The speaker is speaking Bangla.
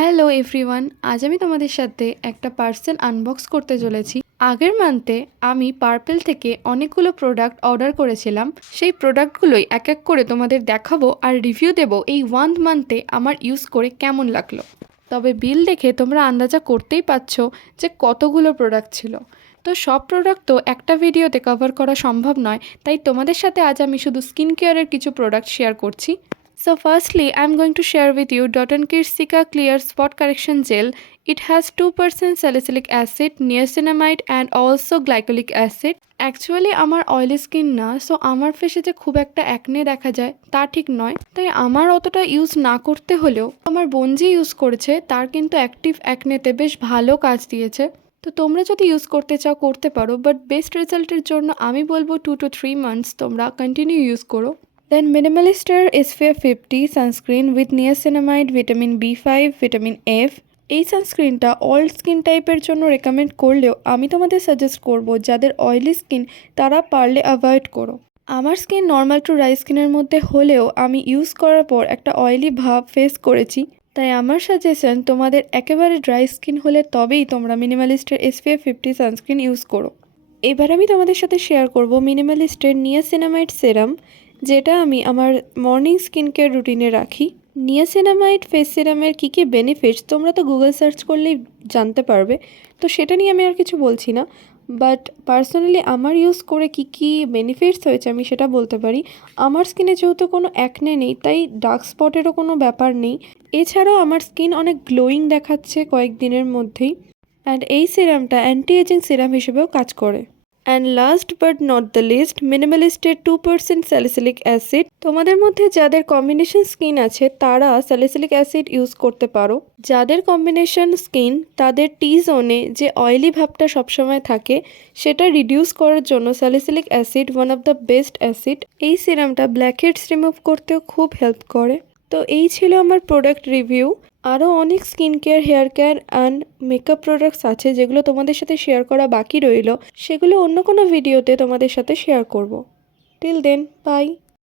হ্যালো এভরিওয়ান, আজ আমি তোমাদের সাথে একটা পার্সেল আনবক্স করতে চলেছি। আগের মান্থে আমি পার্পেল থেকে অনেকগুলো প্রোডাক্ট অর্ডার করেছিলাম। সেই প্রোডাক্টগুলোই এক এক করে তোমাদের দেখাবো আর রিভিউ দেবো এই 1 মান্থে আমার ইউজ করে কেমন লাগলো। তবে বিল দেখে তোমরা আন্দাজা করতেই পারছো যে কতগুলো প্রোডাক্ট ছিল। তো সব প্রোডাক্ট তো একটা ভিডিওতে কভার করা সম্ভব নয়, তাই তোমাদের সাথে আজ আমি শুধু স্কিন কেয়ারের কিছু প্রোডাক্ট শেয়ার করছি। So firstly, I'm going to share with you Dot & Kids Cica Clear Spot Correction Gel. It has 2% salicylic acid, niacinamide and also glycolic acid. Actually আমার অয়েলি স্কিন না, সো আমার ফেসে যে খুব একটা অ্যাকনে দেখা যায় তা ঠিক নয়, তাই আমার অতটা ইউজ না করতে হলেও আমার বোন যে ইউজ করেছে তার কিন্তু অ্যাক্টিভ অ্যাকনেতে বেশ ভালো কাজ দিয়েছে। তো তোমরা যদি ইউজ করতে চাও করতে পারো, বাট বেস্ট রেজাল্টের জন্য আমি বলবো 2 to 3 months তোমরা কন্টিনিউ ইউজ করো। Then Minimalister Sphere 50 sunscreen with niacinamide, vitamin B5, vitamin F. এই সানস্ক্রিনটা অল স্কিন টাইপের জন্য রেকমেন্ড করলেও আমি তোমাদের সাজেস্ট করব যাদের অয়েলি স্কিন তারা পারলে অ্যাভয়েড করো। আমার স্কিন নর্মাল টু ড্রাই স্কিনের মধ্যে হলেও আমি ইউজ করার পর একটা অয়েলি ভাব ফেস করেছি, তাই আমার সাজেশন তোমাদের একেবারে ড্রাই স্কিন হলে তবেই তোমরা মিনিমালিস্টের SPF 50 সানস্ক্রিন ইউজ করো। এবার আমি তোমাদের সাথে শেয়ার করব মিনিমালিস্টের নিয়াসিনামাইড সেরাম, যেটা আমি আমার মর্নিং স্কিন কেয়ার রুটিনে রাখি। নিয়াসিনামাইড ফেস সিরামের কী কী বেনিফিটস তোমরা তো গুগল সার্চ করলেই জানতে পারবে, তো সেটা নিয়ে আমি আর কিছু বলছি না। বাট পার্সোনালি আমার ইউজ করে কী কী বেনিফিটস হয়েছে আমি সেটা বলতে পারি। আমার স্কিনে যেহেতু কোনো অ্যাকনে নেই, তাই ডার্ক স্পটেরও কোনো ব্যাপার নেই। এছাড়াও আমার স্কিন অনেক গ্লোয়িং দেখাচ্ছে কয়েকদিনের মধ্যেই। অ্যান্ড এই সিরামটা অ্যান্টি এজিং সিরাম হিসেবেও কাজ করে। And last but not the least, মিনিমালিস্টের 2% স্যালিসিলিক অ্যাসিড। তোমাদের মধ্যে যাদের কম্বিনেশন স্কিন আছে তারা স্যালিসিলিক অ্যাসিড ইউজ করতে পারো। যাদের কম্বিনেশন স্কিন তাদের টি জোনে যে অয়েলি ভাবটা সবসময় থাকে সেটা রিডিউস করার জন্য salicylic acid one of the best acid. এই সিরামটা ব্ল্যাকহেডস রিমুভ করতেও খুব হেল্প করে। তো এই ছিল আমার প্রোডাক্ট রিভিউ। আরও অনেক skin care, hair care and makeup products আছে যেগুলো তোমাদের সাথে শেয়ার করা বাকি রইল, সেগুলো অন্য কোনো ভিডিওতে তোমাদের সাথে শেয়ার করব। Till then, by.